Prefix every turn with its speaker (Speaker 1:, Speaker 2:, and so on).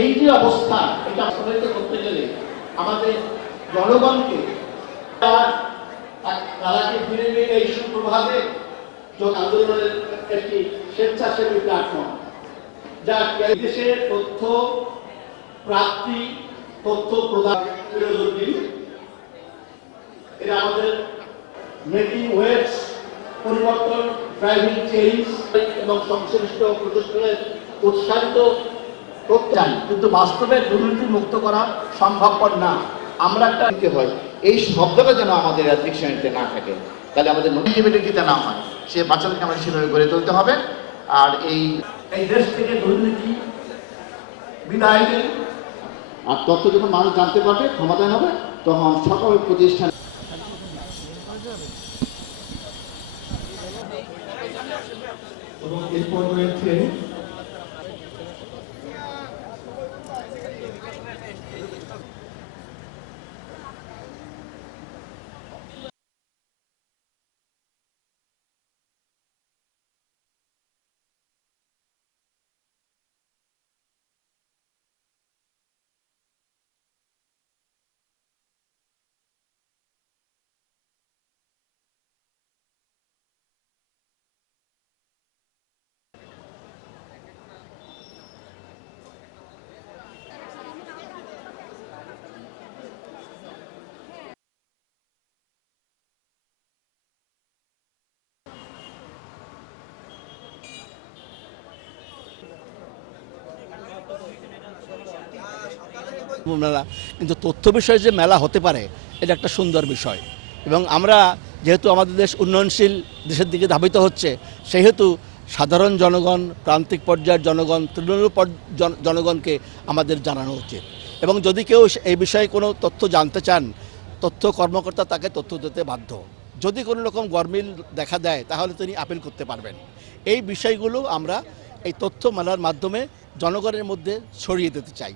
Speaker 1: এই যে অবস্থা, এটা বাস্তবায়িত করতে গেলে আমাদের জনগণকে তারাকে ফিরে নিয়ে এই সুপ্রভাবে যোগ আন্দোলনের একটি স্বেচ্ছাসেবী প্ল্যাটফর্ম যা দেশের তথ্য প্রাপ্তি, তথ্য প্রদান এটা আমাদের মেকিং ওয়েবস পরিবর্তন ড্রাইভিং চেঞ্জ এবং সংশ্লিষ্ট প্রতিষ্ঠানের উৎসাহিত করতে চাই কিন্তু বাস্তবে দুর্নীতি মুক্ত করা সম্ভবপর না। আমরা একটা
Speaker 2: দিতে হয় এই শব্দটা যেন আমাদের ডিকশনারিতে না থাকে। তাহলে আমাদের মোটিভেটিভিতে না হয়। সে বাচ্চাদেরকে আমরা সেভাবে গড়ে তুলতে হবে। আর এই
Speaker 1: এই দেশ থেকে দুর্নীতি বিদায় নিয়ে
Speaker 2: আর তথ্য যখন মানুষ জানতে পারবে ক্ষমতায়ন হবে তখন সকল প্রতিষ্ঠান
Speaker 1: এবং এরপর রয়েছে
Speaker 3: মেলা কিন্তু তথ্য বিষয়ে যে মেলা হতে পারে, এটা একটা সুন্দর বিষয়। এবং আমরা যেহেতু আমাদের দেশ উন্নয়নশীল দেশের দিকে ধাবিত হচ্ছে, সেহেতু সাধারণ জনগণ, প্রান্তিক পর্যায়ের জনগণ, তৃণমূল জনগণকে আমাদের জানানো উচিত। এবং যদি কেউ এই বিষয়ে কোনো তথ্য জানতে চান, তথ্য কর্মকর্তা তাকে তথ্য দিতে বাধ্য। যদি কোনো রকম গরমিল দেখা দেয়, তাহলে তিনি আপিল করতে পারবেন। এই বিষয়গুলো আমরা এই তথ্য মেলার মাধ্যমে জনগণের মধ্যে ছড়িয়ে দিতে চাই।